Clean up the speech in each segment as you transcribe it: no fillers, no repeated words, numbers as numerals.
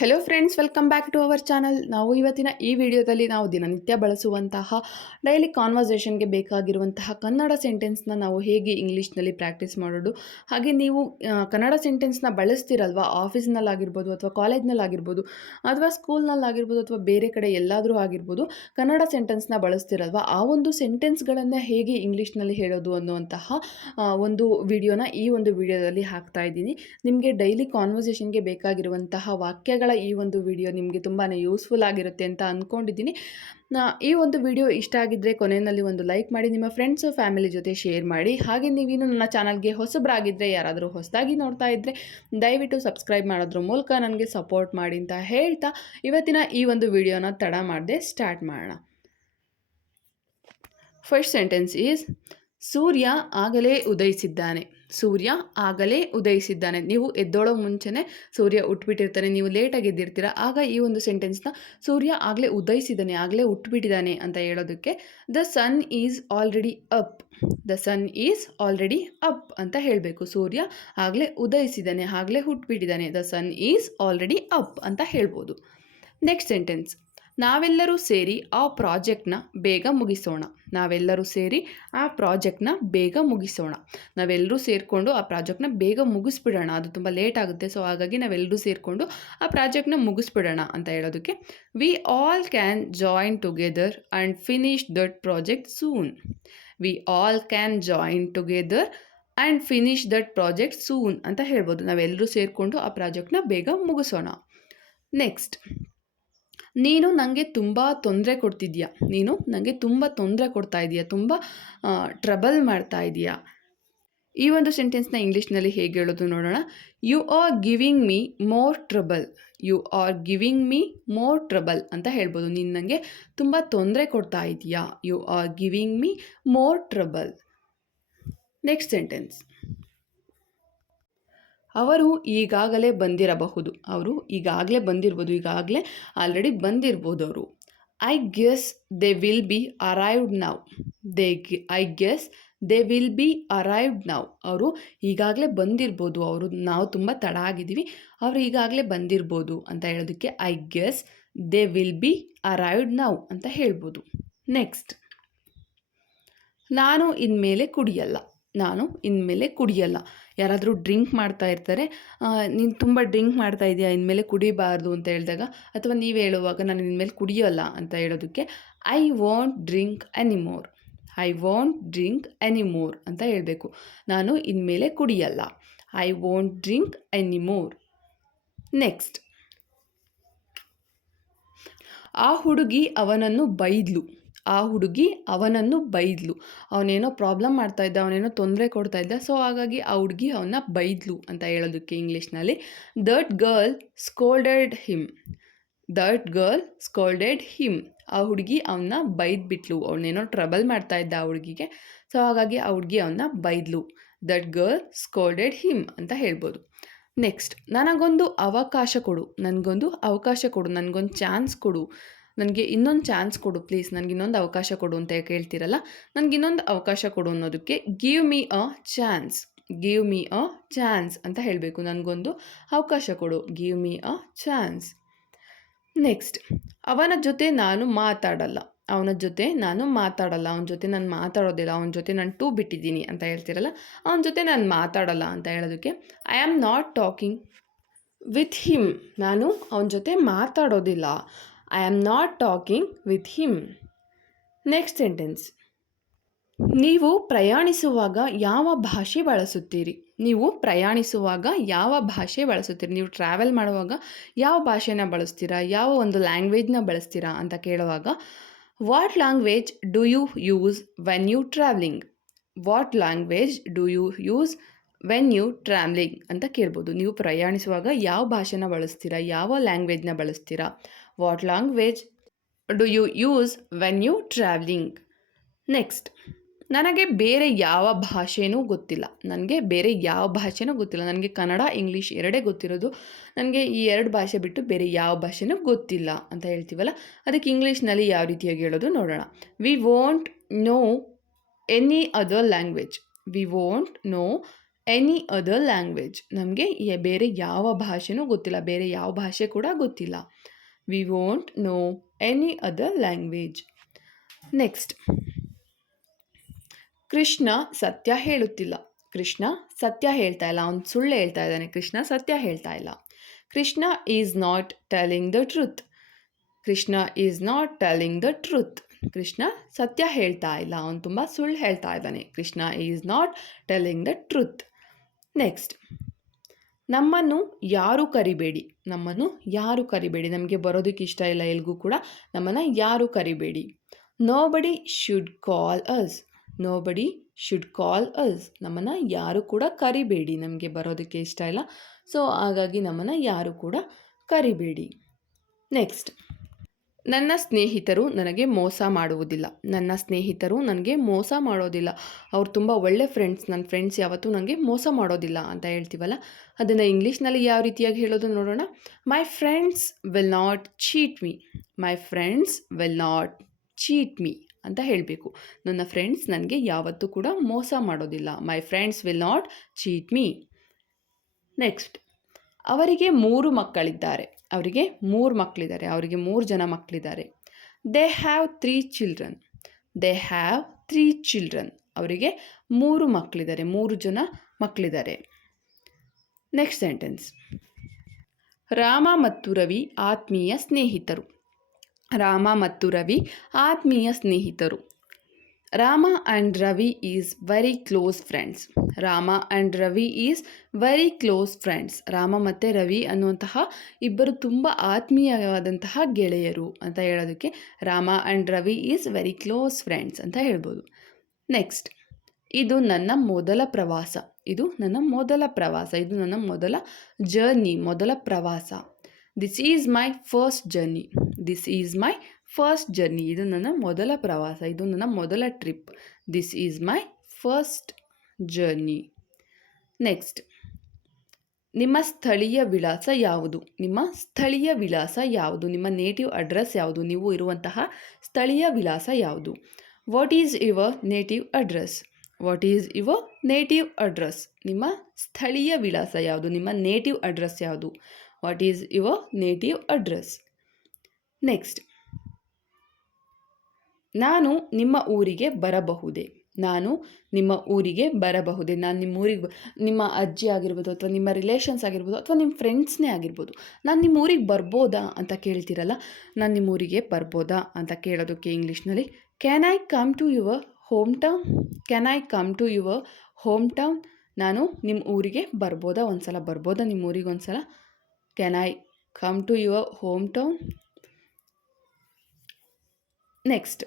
Hello friends, welcome back to our channel. ನಾವು ಇವತ್ತಿನ ಈ ವಿಡಿಯೋದಲ್ಲಿ ನಾವು ದಿನನಿತ್ಯ ಬಳಸುವಂತಹ ಡೈಲಿ ಕಾನ್ವರ್ಸೇಷನ್ಗೆ ಬೇಕಾಗಿರುವಂತಹ ಕನ್ನಡ ಸೆಂಟೆನ್ಸ್ನ ನಾವು ಹೇಗೆ ಇಂಗ್ಲೀಷ್ನಲ್ಲಿ ಪ್ರಾಕ್ಟೀಸ್ ಮಾಡೋದು, ಹಾಗೆ ನೀವು ಕನ್ನಡ ಸೆಂಟೆನ್ಸ್ನ ಬಳಸ್ತಿರಲ್ವಾ, ಆಫೀಸ್ನಲ್ಲಾಗಿರ್ಬೋದು ಅಥವಾ ಕಾಲೇಜ್ನಲ್ಲಾಗಿರ್ಬೋದು ಅಥವಾ ಸ್ಕೂಲ್ನಲ್ಲಾಗಿರ್ಬೋದು ಅಥವಾ ಬೇರೆ ಕಡೆ ಎಲ್ಲಾದರೂ ಆಗಿರ್ಬೋದು, ಕನ್ನಡ ಸೆಂಟೆನ್ಸ್ನ ಬಳಸ್ತಿರಲ್ವಾ, ಆ ಒಂದು ಸೆಂಟೆನ್ಸ್ಗಳನ್ನು ಹೇಗೆ ಇಂಗ್ಲೀಷ್ನಲ್ಲಿ ಹೇಳೋದು ಅನ್ನುವಂತಹ ಒಂದು ವಿಡಿಯೋನ ಈ ಒಂದು ವಿಡಿಯೋದಲ್ಲಿ ಹಾಕ್ತಾ ಇದ್ದೀನಿ. ನಿಮಗೆ ಡೈಲಿ ಕಾನ್ವರ್ಸೇಷನ್ಗೆ ಬೇಕಾಗಿರುವಂತಹ ವಾಕ್ಯಗಳ ಈ ಒಂದು ವಿಡಿಯೋ ನಿಮಗೆ ತುಂಬಾ ಯೂಸ್ಫುಲ್ ಆಗಿರುತ್ತೆ ಅಂತ ಅಂದ್ಕೊಂಡಿದ್ದೀನಿ. ಈ ಒಂದು ವಿಡಿಯೋ ಇಷ್ಟ ಆಗಿದ್ದರೆ ಕೊನೆಯಲ್ಲಿ ಒಂದು ಲೈಕ್ ಮಾಡಿ, ನಿಮ್ಮ ಫ್ರೆಂಡ್ಸು ಫ್ಯಾಮಿಲಿ ಜೊತೆ ಶೇರ್ ಮಾಡಿ. ಹಾಗೆ ನೀವಿನ್ನು ನನ್ನ ಚಾನಲ್ಗೆ ಹೊಸಬರಾಗಿದ್ದರೆ, ಯಾರಾದರೂ ಹೊಸದಾಗಿ ನೋಡ್ತಾ ಇದ್ದರೆ ದಯವಿಟ್ಟು ಸಬ್ಸ್ಕ್ರೈಬ್ ಮಾಡೋದ್ರ ಮೂಲಕ ನನಗೆ ಸಪೋರ್ಟ್ ಮಾಡಿ ಅಂತ ಹೇಳ್ತಾ ಇವತ್ತಿನ ಈ ಒಂದು ವಿಡಿಯೋನ ತಡ ಮಾಡದೆ ಸ್ಟಾರ್ಟ್ ಮಾಡೋಣ. ಫಸ್ಟ್ ಸೆಂಟೆನ್ಸ್ ಈಸ್ ಸೂರ್ಯ ಆಗಲೇ ಉದಯಿಸಿದ್ದಾನೆ. ಸೂರ್ಯ ಆಗಲೇ ಉದಯಿಸಿದ್ದಾನೆ. ನೀವು ಎದ್ದೋಳೋ ಮುಂಚೆನೇ ಸೂರ್ಯ ಉಟ್ಬಿಟ್ಟಿರ್ತಾನೆ, ನೀವು ಲೇಟಾಗಿ ಎದ್ದಿರ್ತೀರ. ಆಗ ಈ ಒಂದು ಸೆಂಟೆನ್ಸ್ನ ಸೂರ್ಯ ಆಗಲೇ ಉದಯಿಸಿದ್ದಾನೆ, ಆಗಲೇ ಉಟ್ಬಿಟ್ಟಿದ್ದಾನೆ ಅಂತ ಹೇಳೋದಕ್ಕೆ the sun is already up. The sun is already up ಅಂತ ಹೇಳಬೇಕು. ಸೂರ್ಯ ಆಗಲೇ ಉದಯಿಸಿದ್ದಾನೆ, ಆಗಲೇ ಹುಟ್ಬಿಟ್ಟಿದ್ದಾನೆ. The sun is already up ಅಂತ ಹೇಳ್ಬೋದು. ನೆಕ್ಸ್ಟ್ ಸೆಂಟೆನ್ಸ್, ನಾವೆಲ್ಲರೂ ಸೇರಿ ಆ ಪ್ರಾಜೆಕ್ಟ್ನ ಬೇಗ ಮುಗಿಸೋಣ. ನಾವೆಲ್ಲರೂ ಸೇರಿ ಆ ಪ್ರಾಜೆಕ್ಟ್ನ ಬೇಗ ಮುಗಿಸೋಣ. ನಾವೆಲ್ಲರೂ ಸೇರಿಕೊಂಡು ಆ ಪ್ರಾಜೆಕ್ಟ್ನ ಬೇಗ ಮುಗಿಸ್ಬಿಡೋಣ. ಅದು ತುಂಬ ಲೇಟ್ ಆಗುತ್ತೆ, ಸೊ ಹಾಗಾಗಿ ನಾವೆಲ್ಲರೂ ಸೇರಿಕೊಂಡು ಆ ಪ್ರಾಜೆಕ್ಟ್ನ ಮುಗಿಸ್ಬಿಡೋಣ ಅಂತ ಹೇಳೋದಕ್ಕೆ we all can join together and finish that project soon. We all can join together and finish that project soon ಅಂತ ಹೇಳ್ಬೋದು. ನಾವೆಲ್ಲರೂ ಸೇರಿಕೊಂಡು ಆ ಪ್ರಾಜೆಕ್ಟ್ನ ಬೇಗ ಮುಗಿಸೋಣ. ನೆಕ್ಸ್ಟ್, ನೀನು ನನಗೆ ತುಂಬ ತೊಂದರೆ ಕೊಡ್ತಿದ್ಯಾ. ನೀನು ನನಗೆ ತುಂಬ ತೊಂದರೆ ಕೊಡ್ತಾ ಇದೆಯಾ, ತುಂಬ ಟ್ರಬಲ್ ಮಾಡ್ತಾ ಇದೆಯಾ. ಈ ಒಂದು ಸೆಂಟೆನ್ಸ್ನ ಇಂಗ್ಲೀಷ್ನಲ್ಲಿ ಹೇಗೆ ಹೇಳೋದು ನೋಡೋಣ. You are giving me more trouble. You are giving me more trouble ಅಂತ ಹೇಳ್ಬೋದು. ನೀನು ನನಗೆ ತುಂಬ ತೊಂದರೆ ಕೊಡ್ತಾ ಇದೆಯಾ. You are giving me more trouble. Next sentence, ಅವರು ಈಗಾಗಲೇ ಬಂದಿರಬಹುದು. ಅವರು ಈಗಾಗಲೇ ಬಂದಿರ್ಬೋದು, ಈಗಾಗಲೇ ಆಲ್ರೆಡಿ ಬಂದಿರ್ಬೋದು ಅವರು. I guess they will be arrived now. I guess they will be arrived now. ಅವರು ಈಗಾಗಲೇ ಬಂದಿರ್ಬೋದು, ನಾವು ತುಂಬ ತಡ ಆಗಿದ್ದೀವಿ, ಅವರು ಈಗಾಗಲೇ ಬಂದಿರ್ಬೋದು ಅಂತ ಹೇಳೋದಕ್ಕೆ I guess they will be arrived now ಅಂತ ಹೇಳ್ಬೋದು. ನೆಕ್ಸ್ಟ್, ನಾನು ಇನ್ಮೇಲೆ ಕುಡಿಯಲ್ಲ. ನಾನು ಇನ್ಮೇಲೆ ಕುಡಿಯಲ್ಲ. ಯಾರಾದರೂ ಡ್ರಿಂಕ್ ಮಾಡ್ತಾ ಇರ್ತಾರೆ, ನೀನು ತುಂಬ ಡ್ರಿಂಕ್ ಮಾಡ್ತಾ ಇದೆಯಾ, ಇನ್ಮೇಲೆ ಕುಡಿಬಾರ್ದು ಅಂತ ಹೇಳಿದಾಗ, ಅಥವಾ ನೀವು ಹೇಳುವಾಗ ನಾನು ಇನ್ಮೇಲೆ ಕುಡಿಯೋಲ್ಲ ಅಂತ ಹೇಳೋದಕ್ಕೆ I want drink anymore. I want drink anymore ಅಂತ ಹೇಳಬೇಕು. ನಾನು ಇನ್ಮೇಲೆ ಕುಡಿಯಲ್ಲ. I want drink anymore. Next, ಆ ಹುಡುಗಿ ಅವನನ್ನು ಬೈದ್ಲು. ಆ ಹುಡುಗಿ ಅವನನ್ನು ಬೈದ್ಲು. ಅವನೇನೋ ಪ್ರಾಬ್ಲಮ್ ಮಾಡ್ತಾ ಇದ್ದ, ಅವನೇನೋ ತೊಂದರೆ ಕೊಡ್ತಾ ಇದ್ದ, ಸೊ ಹಾಗಾಗಿ ಆ ಹುಡುಗಿ ಅವನ್ನ ಬೈದ್ಲು ಅಂತ ಹೇಳೋದಕ್ಕೆ ಇಂಗ್ಲೀಷ್ನಲ್ಲಿ that girl scolded him. That girl scolded him. ಆ ಹುಡುಗಿ ಅವನ್ನ ಬೈದ್ಬಿಟ್ಲು. ಅವನೇನೋ ಟ್ರಬಲ್ ಮಾಡ್ತಾ ಇದ್ದ ಆ ಹುಡುಗಿಗೆ, ಸೊ ಹಾಗಾಗಿ ಆ ಹುಡುಗಿ ಅವನ್ನ ಬೈದ್ಲು. ದಟ್ ಗರ್ಲ್ ಸ್ಕೋಲ್ಡೆಡ್ ಹಿಮ್ ಅಂತ ಹೇಳ್ಬೋದು. ನೆಕ್ಸ್ಟ್, ನನಗೊಂದು ಅವಕಾಶ ಕೊಡು. ನನಗೊಂದು ಅವಕಾಶ ಕೊಡು, ನನಗೊಂದು ಚಾನ್ಸ್ ಕೊಡು, ನನಗೆ ಇನ್ನೊಂದು ಚಾನ್ಸ್ ಕೊಡು ಪ್ಲೀಸ್, ನನಗೆ ಇನ್ನೊಂದು ಅವಕಾಶ ಕೊಡು ಅಂತ ಕೇಳ್ತಿರಲ್ಲ, ನನಗೆ ಇನ್ನೊಂದು ಅವಕಾಶ ಕೊಡು ಅನ್ನೋದಕ್ಕೆ give me a chance. Give me a chance ಅಂತ ಹೇಳಬೇಕು. ನನಗೊಂದು ಅವಕಾಶ ಕೊಡು, give me a chance. Next, ಅವನ ಜೊತೆ ನಾನು ಮಾತಾಡಲ್ಲ. ಅವನ ಜೊತೆ ನಾನು ಮಾತಾಡಲ್ಲ, ಅವನ ಜೊತೆ ನಾನು ಮಾತಾಡೋದಿಲ್ಲ, ಅವನ ಜೊತೆ ನಾನು ಟೂ ಬಿಟ್ಟಿದ್ದೀನಿ ಅಂತ ಹೇಳ್ತಿರಲ್ಲ, ಅವನ ಜೊತೆ ನಾನು ಮಾತಾಡಲ್ಲ ಅಂತ ಹೇಳೋದಕ್ಕೆ I am not talking with him. ನಾನು ಅವನ ಜೊತೆ ಮಾತಾಡೋದಿಲ್ಲ. I am not talking with him. Next sentence, ನೀವು ಪ್ರಯಾಣಿಸುವಾಗ ಯಾವ ಭಾಷೆ ಬಳಸುತ್ತೀರಿ. ನೀವು ಪ್ರಯಾಣಿಸುವಾಗ ಯಾವ ಭಾಷೆ ಬಳಸುತ್ತೀರಿ. ನೀವು ಟ್ರಾವೆಲ್ ಮಾಡುವಾಗ ಯಾವ ಭಾಷೆನ ಬಳಸ್ತೀರಾ, ಯಾವ ಒಂದು ಲ್ಯಾಂಗ್ವೇಜ್ನ ಬಳಸ್ತೀರಾ ಅಂತ ಕೇಳುವಾಗ what language do you use when you traveling. What language do you use when you traveling ಅಂತ ಕೇಳ್ಬೋದು. ನೀವು ಪ್ರಯಾಣಿಸುವಾಗ ಯಾವ ಭಾಷೆನ ಬಳಸ್ತೀರಾ, ಯಾವ ಲ್ಯಾಂಗ್ವೇಜ್ನ ಬಳಸ್ತೀರಾ. What language do you use when you traveling. Next, ನನಗೆ ಬೇರೆ ಯಾವ ಭಾಷೆನೂ ಗೊತ್ತಿಲ್ಲ. ನನಗೆ ಬೇರೆ ಯಾವ ಭಾಷೆನೂ ಗೊತ್ತಿಲ್ಲ. ನನಗೆ ಕನ್ನಡ, ಇಂಗ್ಲೀಷ್ ಎರಡೇ ಗೊತ್ತಿರೋದು. ನನಗೆ ಈ ಎರಡು ಭಾಷೆ ಬಿಟ್ಟು ಬೇರೆ ಯಾವ ಭಾಷೆನೂ ಗೊತ್ತಿಲ್ಲ ಅಂತ ಹೇಳ್ತೀವಲ್ಲ, ಅದಕ್ಕೆ ಇಂಗ್ಲೀಷ್ನಲ್ಲಿ ಯಾವ ರೀತಿಯಾಗಿ ಹೇಳೋದು ನೋಡೋಣ. We won't know any other language. We won't know any other language. ನಮಗೆ ಬೇರೆ ಯಾವ ಭಾಷೆನೂ ಗೊತ್ತಿಲ್ಲ, ಬೇರೆ ಯಾವ ಭಾಷೆ ಕೂಡ ಗೊತ್ತಿಲ್ಲ. We won't know any other language. Next, Krishna ಸತ್ಯ ಹೇಳುತ್ತಿಲ್ಲ. ಕೃಷ್ಣ ಸತ್ಯ ಹೇಳ್ತಾ ಇಲ್ಲ, ಅವನು ಸುಳ್ಳು ಹೇಳ್ತಾ ಇದ್ದಾನೆ. ಕೃಷ್ಣ ಸತ್ಯ ಹೇಳ್ತಾ ಇಲ್ಲ. Krishna is not telling the truth. Krishna is not telling the truth. Krishna ಸತ್ಯ ಹೇಳ್ತಾ ಇಲ್ಲ, ಅವನು ತುಂಬ ಸುಳ್ಳು ಹೇಳ್ತಾ ಇದ್ದಾನೆ. Krishna is not telling the truth. Next, ನಮ್ಮನ್ನು ಯಾರು ಕರಿಬೇಡಿ. ನಮ್ಮನ್ನು ಯಾರು ಕರಿಬೇಡಿ, ನಮಗೆ ಬರೋದಕ್ಕೆ ಇಷ್ಟ ಇಲ್ಲ ಎಲ್ಗೂ ಕೂಡ, ನಮ್ಮನ್ನು ಯಾರು ಕರಿಬೇಡಿ. Nobody should call us. Nobody should call us. ನಮ್ಮನ್ನು ಯಾರು ಕೂಡ ಕರಿಬೇಡಿ, ನಮಗೆ ಬರೋದಕ್ಕೆ ಇಷ್ಟ ಇಲ್ಲ, ಸೊ ಹಾಗಾಗಿ ನಮ್ಮನ್ನು ಯಾರು ಕೂಡ ಕರಿಬೇಡಿ. ನೆಕ್ಸ್ಟ್, ನನ್ನ ಸ್ನೇಹಿತರು ನನಗೆ ಮೋಸ ಮಾಡುವುದಿಲ್ಲ. ನನ್ನ ಸ್ನೇಹಿತರು ನನಗೆ ಮೋಸ ಮಾಡೋದಿಲ್ಲ. ಅವ್ರು ತುಂಬ ಒಳ್ಳೆ ಫ್ರೆಂಡ್ಸ್. ನನ್ನ ಫ್ರೆಂಡ್ಸ್ ಯಾವತ್ತೂ ನನಗೆ ಮೋಸ ಮಾಡೋದಿಲ್ಲ ಅಂತ ಹೇಳ್ತೀವಲ್ಲ, ಅದನ್ನು ಇಂಗ್ಲೀಷ್ನಲ್ಲಿ ಯಾವ ರೀತಿಯಾಗಿ ಹೇಳೋದು ನೋಡೋಣ. My friends will not cheat me. My friends will not cheat me ಅಂತ ಹೇಳಬೇಕು. ನನ್ನ ಫ್ರೆಂಡ್ಸ್ ನನಗೆ ಯಾವತ್ತೂ ಕೂಡ ಮೋಸ ಮಾಡೋದಿಲ್ಲ. My friends will not cheat me. Next, ಅವರಿಗೆ 3 ಮಕ್ಕಳಿದ್ದಾರೆ. ಅವರಿಗೆ 3 ಮಕ್ಕಳಿದ್ದಾರೆ. ಅವರಿಗೆ 3 ಜನ ಮಕ್ಕಳಿದ್ದಾರೆ. They have 3 children. They have 3 children. ಅವರಿಗೆ 3 ಮಕ್ಕಳಿದ್ದಾರೆ, 3 ಜನ ಮಕ್ಕಳಿದ್ದಾರೆ. ನೆಕ್ಸ್ಟ್ ಸೆಂಟೆನ್ಸ್, ರಾಮ ಮತ್ತು ರವಿ ಆತ್ಮೀಯ ಸ್ನೇಹಿತರು. ರಾಮ ಮತ್ತು ರವಿ ಆತ್ಮೀಯ ಸ್ನೇಹಿತರು. Rama and Ravi is very close friends. Rama and Ravi is very close friends. Rama ಮತ್ತು ರವಿ ಅನ್ನುವಂತಹ ಇಬ್ಬರು ತುಂಬ ಆತ್ಮೀಯವಾದಂತಹ ಗೆಳೆಯರು ಅಂತ ಹೇಳೋದಕ್ಕೆ Rama and Ravi is very close friends ಅಂತ ಹೇಳ್ಬೋದು. ನೆಕ್ಸ್ಟ್, ಇದು ನನ್ನ ಮೊದಲ ಪ್ರವಾಸ. ಇದು ನನ್ನ ಮೊದಲ ಪ್ರವಾಸ. ಇದು ನನ್ನ ಮೊದಲ ಜರ್ನಿ, ಮೊದಲ ಪ್ರವಾಸ. This is my first journey. This is my first journey. ಇದು ನನ್ನ ಮೊದಲ ಪ್ರವಾಸ, ಇದು ನನ್ನ ಮೊದಲ trip. This is my first journey. Next, ನಿಮ್ಮ ಸ್ಥಳೀಯ ವಿಳಾಸ ಯಾವುದು? ನಿಮ್ಮ ಸ್ಥಳೀಯ ವಿಳಾಸ ಯಾವುದು? ನಿಮ್ಮ ನೇಟಿವ್ ಅಡ್ರೆಸ್ ಯಾವುದು? ನೀವು ಇರುವಂತಹ ಸ್ಥಳೀಯ ವಿಳಾಸ ಯಾವುದು? What is your native address? What is your native address? ನಿಮ್ಮ ಸ್ಥಳೀಯ ವಿಳಾಸ ಯಾವುದು? ನಿಮ್ಮ ನೇಟಿವ್ ಅಡ್ರೆಸ್ ಯಾವುದು? What is your native address? Next, ನಾನು ನಿಮ್ಮ ಊರಿಗೆ ಬರಬಹುದೇ? ನಾನು ನಿಮ್ಮ ಊರಿಗೆ ಬರಬಹುದೇ? ನಾನು ನಿಮ್ಮ ಊರಿಗೆ ನಿಮ್ಮ ಅಜ್ಜಿ ಆಗಿರ್ಬೋದು, ಅಥವಾ ನಿಮ್ಮ ರಿಲೇಷನ್ಸ್ ಆಗಿರ್ಬೋದು, ಅಥವಾ ನಿಮ್ಮ ಫ್ರೆಂಡ್ಸ್ನೇ ಆಗಿರ್ಬೋದು, ನಾನು ನಿಮ್ಮ ಊರಿಗೆ ಬರ್ಬೋದಾ ಅಂತ ಕೇಳ್ತೀರಲ್ಲ, ನಾನು ನಿಮ್ಮ ಊರಿಗೆ ಬರ್ಬೋದಾ ಅಂತ ಕೇಳೋದಕ್ಕೆ ಇಂಗ್ಲೀಷ್ನಲ್ಲಿ can I come to your home town? Can I come to your home town? ನಾನು ನಿಮ್ಮ ಊರಿಗೆ ಬರ್ಬೋದಾ? ಒಂದ್ಸಲ ಬರ್ಬೋದಾ ನಿಮ್ಮ ಊರಿಗೆ ಒಂದ್ಸಲ? Can I come to your home town? Next,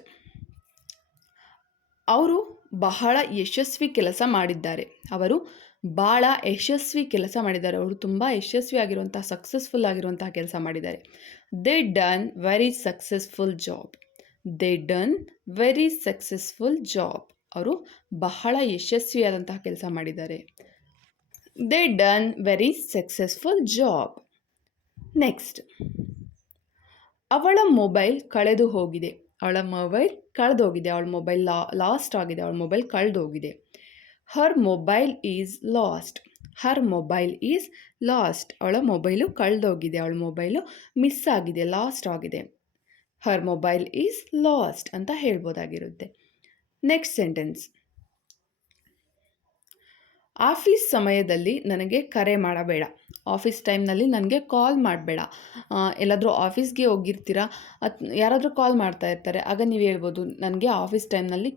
ಅವರು ಬಹಳ ಯಶಸ್ವಿ ಕೆಲಸ ಮಾಡಿದ್ದಾರೆ. ಅವರು ಭಾಳ ಯಶಸ್ವಿ ಕೆಲಸ ಮಾಡಿದ್ದಾರೆ. ಅವರು ತುಂಬ ಯಶಸ್ವಿಯಾಗಿರುವಂಥ, ಸಕ್ಸಸ್ಫುಲ್ ಆಗಿರುವಂತಹ ಕೆಲಸ ಮಾಡಿದ್ದಾರೆ. They done very successful job. They done very successful job. ಅವರು ಬಹಳ ಯಶಸ್ವಿಯಾದಂತಹ ಕೆಲಸ ಮಾಡಿದ್ದಾರೆ. They done very successful job. Next, ಅವಳ ಮೊಬೈಲ್ ಕಳೆದು ಹೋಗಿದೆ. ಅವಳ ಮೊಬೈಲ್ ಕಳೆದೋಗಿದೆ. ಅವಳ ಮೊಬೈಲ್ ಲಾಸ್ಟ್ ಆಗಿದೆ. ಅವಳ ಮೊಬೈಲ್ ಕಳೆದೋಗಿದೆ. Her mobile is lost. Her mobile is lost. ಅವಳ ಮೊಬೈಲು ಕಳೆದೋಗಿದೆ. ಅವಳ ಮೊಬೈಲು ಮಿಸ್ ಆಗಿದೆ, ಲಾಸ್ಟ್ ಆಗಿದೆ. ಹರ್ ಮೊಬೈಲ್ ಈಸ್ ಲಾಸ್ಟ್ ಅಂತ ಹೇಳ್ಬೋದಾಗಿರುತ್ತೆ. ನೆಕ್ಸ್ಟ್ ಸೆಂಟೆನ್ಸ್, ಆಫೀಸ್ ಸಮಯದಲ್ಲಿ ನನಗೆ ಕರೆ ಮಾಡಬೇಡ. ಆಫೀಸ್ ಟೈಮ್ನಲ್ಲಿ ನನಗೆ ಕಾಲ್ ಮಾಡಬೇಡ. ಎಲ್ಲಾದರೂ ಆಫೀಸ್ಗೆ ಹೋಗಿರ್ತೀರ, ಯಾರಾದರೂ ಕಾಲ್ ಮಾಡ್ತಾ ಇರ್ತಾರೆ, ಆಗ ನೀವು ಹೇಳ್ಬೋದು ನನಗೆ ಆಫೀಸ್ ಟೈಮ್ನಲ್ಲಿ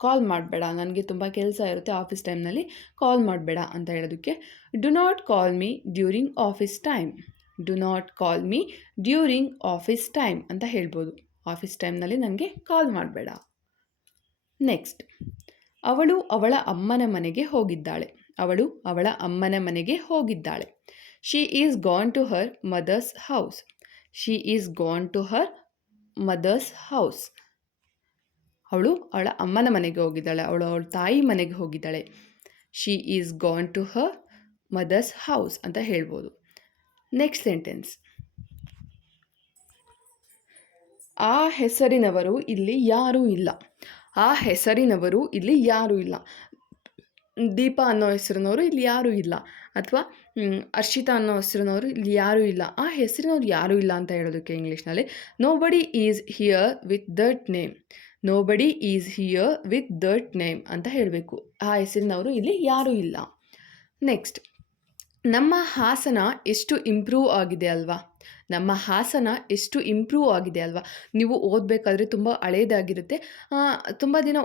ಕಾಲ್ ಮಾಡಬೇಡ, ನನಗೆ ತುಂಬ ಕೆಲಸ ಇರುತ್ತೆ, ಆಫೀಸ್ ಟೈಮ್ನಲ್ಲಿ ಕಾಲ್ ಮಾಡಬೇಡ ಅಂತ ಹೇಳೋದಕ್ಕೆ do not call me during office time. Do not call me during office time ಅಂತ ಹೇಳ್ಬೋದು. ಆಫೀಸ್ ಟೈಮ್ನಲ್ಲಿ ನನಗೆ ಕಾಲ್ ಮಾಡಬೇಡ. ನೆಕ್ಸ್ಟ್, ಅವಳು ಅವಳ ಅಮ್ಮನ ಮನೆಗೆ ಹೋಗಿದ್ದಾಳೆ. ಅವಳು ಅವಳ ಅಮ್ಮನ ಮನೆಗೆ ಹೋಗಿದ್ದಾಳೆ. She is gone to her mother's house. She is gone to her mother's house. ಅವಳು ಅವಳ ಅಮ್ಮನ ಮನೆಗೆ ಹೋಗಿದ್ದಾಳೆ. ಅವಳು ಅವಳ ತಾಯಿ ಮನೆಗೆ ಹೋಗಿದ್ದಾಳೆ. She is gone to her mother's house ಅಂತ ಹೇಳ್ಬೋದು. ನೆಕ್ಸ್ಟ್ ಸೆಂಟೆನ್ಸ್, ಆ ಹೆಸರಿನವರು ಇಲ್ಲಿ ಯಾರೂ ಇಲ್ಲ. ಆ ಹೆಸರಿನವರು ಇಲ್ಲಿ ಯಾರೂ ಇಲ್ಲ. ದೀಪ ಅನ್ನೋ ಹೆಸರಿನವರು ಇಲ್ಲಿ ಯಾರೂ ಇಲ್ಲ, ಅಥವಾ ಅರ್ಷಿತಾ ಅನ್ನೋ ಹೆಸರಿನವರು ಇಲ್ಲಿ ಯಾರೂ ಇಲ್ಲ. ಆ ಹೆಸರಿನವ್ರು ಯಾರೂ ಇಲ್ಲ ಅಂತ ಹೇಳೋದಕ್ಕೆ ಇಂಗ್ಲೀಷ್ನಲ್ಲಿ nobody is here with that name. Nobody is here with that name ಅಂತ ಹೇಳಬೇಕು. ಆ ಹೆಸರಿನವರು ಇಲ್ಲಿ ಯಾರೂ ಇಲ್ಲ. ನೆಕ್ಸ್ಟ್, ನಮ್ಮ ಹಾಸನ ಎಷ್ಟು ಇಂಪ್ರೂವ್ ಆಗಿದೆ ಅಲ್ವಾ. ನಮ್ಮ ಹಾಸನ ಎಷ್ಟು ಇಂಪ್ರೂವ್ ಆಗಿದೆ ಅಲ್ವಾ. ನೀವು ಓದಬೇಕಾದ್ರೆ ತುಂಬ ಹಳೇದಾಗಿರುತ್ತೆ, ತುಂಬ ದಿನ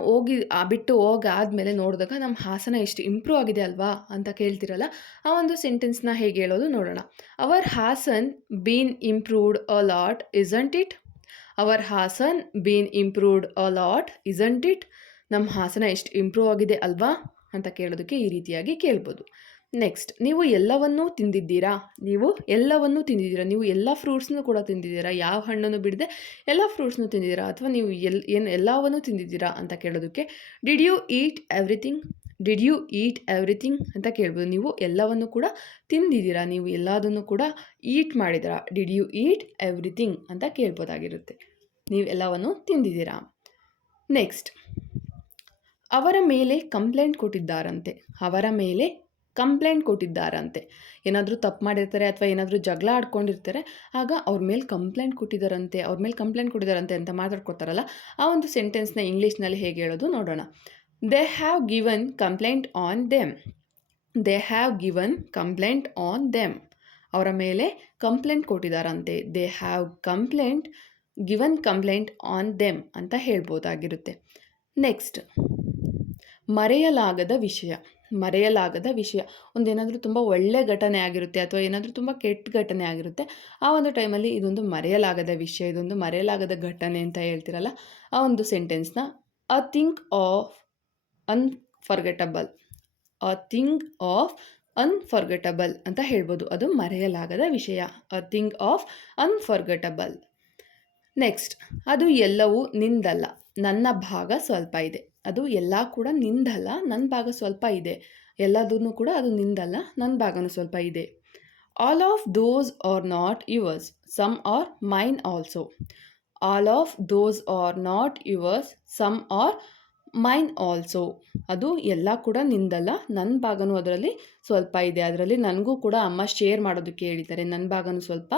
ಬಿಟ್ಟು ಹೋಗಾದ್ಮೇಲೆ ನೋಡಿದಾಗ ನಮ್ಮ ಹಾಸನ ಎಷ್ಟು ಇಂಪ್ರೂವ್ ಆಗಿದೆ ಅಲ್ವಾ ಅಂತ ಕೇಳ್ತಿರಲ್ಲ, ಆ ಒಂದು ಸೆಂಟೆನ್ಸ್ನ ಹೇಗೆ ಹೇಳೋದು ನೋಡೋಣ. Our Hassan been improved a lot isn't it. Our Hassan been improved a lot isn't it. ನಮ್ಮ ಹಾಸನ ಎಷ್ಟು ಇಂಪ್ರೂವ್ ಆಗಿದೆ ಅಲ್ವಾ ಅಂತ ಕೇಳೋದಕ್ಕೆ ಈ ರೀತಿಯಾಗಿ ಕೇಳ್ಬೋದು. ನೆಕ್ಸ್ಟ್, ನೀವು ಎಲ್ಲವನ್ನೂ ತಿಂದಿದ್ದೀರಾ. ನೀವು ಎಲ್ಲವನ್ನೂ ತಿಂದಿದ್ದೀರಾ. ನೀವು ಎಲ್ಲ ಫ್ರೂಟ್ಸ್ನೂ ಕೂಡ ತಿಂದಿದ್ದೀರಾ. ಯಾವ ಹಣ್ಣನ್ನು ಬಿಡದೆ ಎಲ್ಲ ಫ್ರೂಟ್ಸ್ನೂ ತಿಂದಿದ್ದೀರಾ, ಅಥವಾ ನೀವು ಎಲ್ಲವನ್ನೂ ತಿಂದಿದ್ದೀರಾ ಅಂತ ಕೇಳೋದಕ್ಕೆ did you eat everything. Did you eat everything ಅಂತ ಕೇಳ್ಬೋದು. ನೀವು ಎಲ್ಲವನ್ನು ಕೂಡ ತಿಂದಿದ್ದೀರಾ, ನೀವು ಎಲ್ಲದನ್ನು ಕೂಡ ಈಟ್ ಮಾಡಿದ್ದೀರಾ. ಡಿಡ್ ಯು ಈಟ್ ಎವ್ರಿಥಿಂಗ್ ಅಂತ ಕೇಳ್ಬೋದಾಗಿರುತ್ತೆ. ನೀವು ಎಲ್ಲವನ್ನು ತಿಂದಿದ್ದೀರಾ. ನೆಕ್ಸ್ಟ್, ಅವರ ಮೇಲೆ ಕಂಪ್ಲೇಂಟ್ ಕೊಟ್ಟಿದ್ದಾರಂತೆ. ಅವರ ಮೇಲೆ ಕಂಪ್ಲೇಂಟ್ ಕೊಟ್ಟಿದ್ದಾರಂತೆ. ಏನಾದರೂ ತಪ್ಪು ಮಾಡಿರ್ತಾರೆ ಅಥವಾ ಏನಾದರೂ ಜಗಳ ಆಡ್ಕೊಂಡಿರ್ತಾರೆ, ಆಗ ಅವ್ರ ಮೇಲೆ ಕಂಪ್ಲೇಂಟ್ ಕೊಟ್ಟಿದ್ದಾರಂತೆ. ಅವ್ರ ಮೇಲೆ ಕಂಪ್ಲೇಂಟ್ ಕೊಟ್ಟಿದ್ದಾರಂತೆ ಅಂತ ಮಾತಾಡ್ಕೊತಾರಲ್ಲ, ಆ ಒಂದು ಸೆಂಟೆನ್ಸ್ನ ಇಂಗ್ಲೀಷ್ನಲ್ಲಿ ಹೇಗೆ ಹೇಳೋದು ನೋಡೋಣ. They have given complaint on them. They have given complaint on them. ಅವರ ಮೇಲೆ ಕಂಪ್ಲೇಂಟ್ ಕೊಟ್ಟಿದ್ದಾರಂತೆ. They have given complaint on them ಅಂತ ಹೇಳ್ಬೋದಾಗಿರುತ್ತೆ. ನೆಕ್ಸ್ಟ್, ಮರೆಯಲಾಗದ ವಿಷಯ. ಮರೆಯಲಾಗದ ವಿಷಯ, ಒಂದೇನಾದರೂ ತುಂಬ ಒಳ್ಳೆ ಘಟನೆ ಆಗಿರುತ್ತೆ ಅಥವಾ ಏನಾದರೂ ತುಂಬ ಕೆಟ್ಟ ಘಟನೆ ಆಗಿರುತ್ತೆ. ಆ ಒಂದು ಟೈಮಲ್ಲಿ ಇದೊಂದು ಮರೆಯಲಾಗದ ವಿಷಯ, ಇದೊಂದು ಮರೆಯಲಾಗದ ಘಟನೆ ಅಂತ ಹೇಳ್ತಿರಲ್ಲ, ಆ ಒಂದು ಸೆಂಟೆನ್ಸ್ನ a thing of unforgettable. A thing of unforgettable ಅಂತ ಹೇಳ್ಬೋದು. ಅದು ಮರೆಯಲಾಗದ ವಿಷಯ. A thing of unforgettable. Next, ಅದು ಎಲ್ಲವೂ ನಿಂದಲ್ಲ, ನನ್ನ ಭಾಗ ಸ್ವಲ್ಪ ಇದೆ. ಅದು ಎಲ್ಲ ಕೂಡ ನಿಂದಲ್ಲ, ನನ್ನ ಭಾಗ ಸ್ವಲ್ಪ ಇದೆ. ಎಲ್ಲದೂ ಕೂಡ ಅದು ನಿಂದಲ್ಲ, ನನ್ನ ಭಾಗನೂ ಸ್ವಲ್ಪ ಇದೆ. All of those are not yours, some are mine also. All of those are not yours, some are mine also. ಅದು ಎಲ್ಲ ಕೂಡ ನಿಂದಲ್ಲ, ನನ್ನ ಭಾಗನೂ ಅದರಲ್ಲಿ ಸ್ವಲ್ಪ ಇದೆ. ಅದರಲ್ಲಿ ನನಗೂ ಕೂಡ ಅಮ್ಮ ಶೇರ್ ಮಾಡೋದಕ್ಕೆ ಹೇಳಿದ್ದಾರೆ, ನನ್ನ ಭಾಗನೂ ಸ್ವಲ್ಪ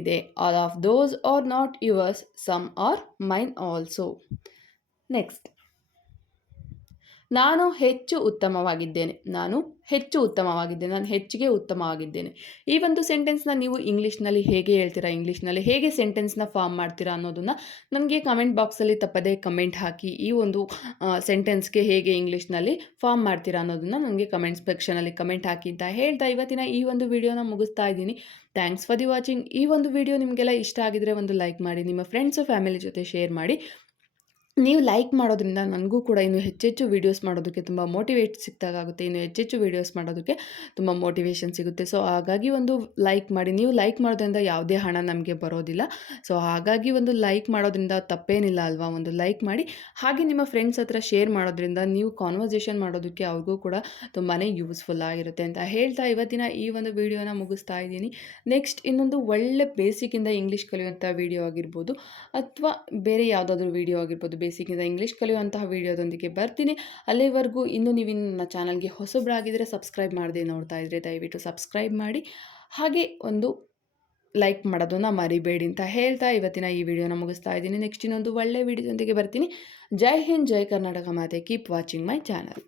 ಇದೆ. All of those are not yours, some are mine also. Next, ನಾನು ಹೆಚ್ಚು ಉತ್ತಮವಾಗಿದ್ದೇನೆ. ನಾನು ಹೆಚ್ಚು ಉತ್ತಮವಾಗಿದ್ದೇನೆ, ನಾನು ಹೆಚ್ಚಿಗೆ ಉತ್ತಮವಾಗಿದ್ದೇನೆ. ಈ ಒಂದು ಸೆಂಟೆನ್ಸ್ನ ನೀವು ಇಂಗ್ಲೀಷ್ನಲ್ಲಿ ಹೇಗೆ ಹೇಳ್ತೀರಾ, ಇಂಗ್ಲೀಷ್ನಲ್ಲಿ ಹೇಗೆ ಸೆಂಟೆನ್ಸ್ನ ಫಾರ್ಮ್ ಮಾಡ್ತೀರಾ ಅನ್ನೋದನ್ನು ನನಗೆ ಕಮೆಂಟ್ ಬಾಕ್ಸಲ್ಲಿ ತಪ್ಪದೇ ಕಮೆಂಟ್ ಹಾಕಿ. ಈ ಒಂದು ಸೆಂಟೆನ್ಸ್ಗೆ ಹೇಗೆ ಇಂಗ್ಲೀಷ್ನಲ್ಲಿ ಫಾರ್ಮ್ ಮಾಡ್ತೀರಾ ಅನ್ನೋದನ್ನು ನನಗೆ ಕಮೆಂಟ್ ಸೆಕ್ಷನಲ್ಲಿ ಕಮೆಂಟ್ ಹಾಕಿ ಅಂತ ಹೇಳ್ತಾ ಇವತ್ತಿನ ಈ ಒಂದು ವಿಡಿಯೋನ ಮುಗಿಸ್ತಾ ಇದ್ದೀನಿ. Thanks for the watching. ಈ ಒಂದು ವಿಡಿಯೋ ನಿಮಗೆಲ್ಲ ಇಷ್ಟ ಆಗಿದ್ರೆ ಒಂದು ಲೈಕ್ ಮಾಡಿ, ನಿಮ್ಮ ಫ್ರೆಂಡ್ಸು ಫ್ಯಾಮಿಲಿ ಜೊತೆ ಶೇರ್ ಮಾಡಿ. ನೀವು ಲೈಕ್ ಮಾಡೋದ್ರಿಂದ ನನಗೂ ಕೂಡ ಇನ್ನೂ ಹೆಚ್ಚೆಚ್ಚು ವೀಡಿಯೋಸ್ ಮಾಡೋದಕ್ಕೆ ತುಂಬ ಮೋಟಿವೇಟ್ ಸಿಕ್ತಾಗುತ್ತೆ, ಇನ್ನು ಹೆಚ್ಚೆಚ್ಚು ವೀಡಿಯೋಸ್ ಮಾಡೋದಕ್ಕೆ ತುಂಬ ಮೋಟಿವೇಶನ್ ಸಿಗುತ್ತೆ. ಸೊ ಹಾಗಾಗಿ ಒಂದು ಲೈಕ್ ಮಾಡಿ. ನೀವು ಲೈಕ್ ಮಾಡೋದ್ರಿಂದ ಯಾವುದೇ ಹಣ ನಮಗೆ ಬರೋದಿಲ್ಲ. ಸೊ ಹಾಗಾಗಿ ಒಂದು ಲೈಕ್ ಮಾಡೋದ್ರಿಂದ ತಪ್ಪೇನಿಲ್ಲ ಅಲ್ವಾ. ಒಂದು ಲೈಕ್ ಮಾಡಿ, ಹಾಗೆ ನಿಮ್ಮ ಫ್ರೆಂಡ್ಸ್ ಹತ್ರ ಶೇರ್ ಮಾಡೋದ್ರಿಂದ ನೀವು ಕಾನ್ವರ್ಸೇಷನ್ ಮಾಡೋದಕ್ಕೆ ಅವ್ರಿಗೂ ಕೂಡ ತುಂಬಾ ಯೂಸ್ಫುಲ್ ಆಗಿರುತ್ತೆ ಅಂತ ಹೇಳ್ತಾ ಇವತ್ತಿನ ಈ ಒಂದು ವಿಡಿಯೋನ ಮುಗಿಸ್ತಾ ಇದ್ದೀನಿ. ನೆಕ್ಸ್ಟ್ ಇನ್ನೊಂದು ಒಳ್ಳೆ ಬೇಸಿಕ್ಕಿಂದ ಇಂಗ್ಲೀಷ್ ಕಲಿಯುವಂಥ ವಿಡಿಯೋ ಆಗಿರ್ಬೋದು, ಅಥವಾ ಬೇರೆ ಯಾವುದಾದ್ರೂ ವಿಡಿಯೋ ಆಗಿರ್ಬೋದು, ಬೇಸಿಕ್ಕಿಂದ ಇಂಗ್ಲೀಷ್ ಕಲಿಯುವಂತಹ ವಿಡಿಯೋದೊಂದಿಗೆ ಬರ್ತೀನಿ. ಅಲ್ಲಿವರೆಗೂ ಇನ್ನೂ ನೀವು ನನ್ನ ಚಾನಲ್ಗೆ ಹೊಸಬ್ರಾಗಿದ್ದರೆ ಸಬ್ಸ್ಕ್ರೈಬ್ ಮಾಡದೆ ನೋಡ್ತಾ ಇದ್ದರೆ ದಯವಿಟ್ಟು ಸಬ್ಸ್ಕ್ರೈಬ್ ಮಾಡಿ, ಹಾಗೆ ಒಂದು ಲೈಕ್ ಮಾಡೋದನ್ನು ಮರಿಬೇಡಿ ಅಂತ ಹೇಳ್ತಾ ಇವತ್ತಿನ ಈ ವಿಡಿಯೋನ ಮುಗಿಸ್ತಾ ಇದ್ದೀನಿ. ನೆಕ್ಸ್ಟ್ ಇನ್ನೊಂದು ಒಳ್ಳೆ ವಿಡಿಯೋದೊಂದಿಗೆ ಬರ್ತೀನಿ. ಜೈ ಹಿಂದ್, ಜೈ ಕರ್ನಾಟಕ ಮಾತೆ. Keep watching my channel.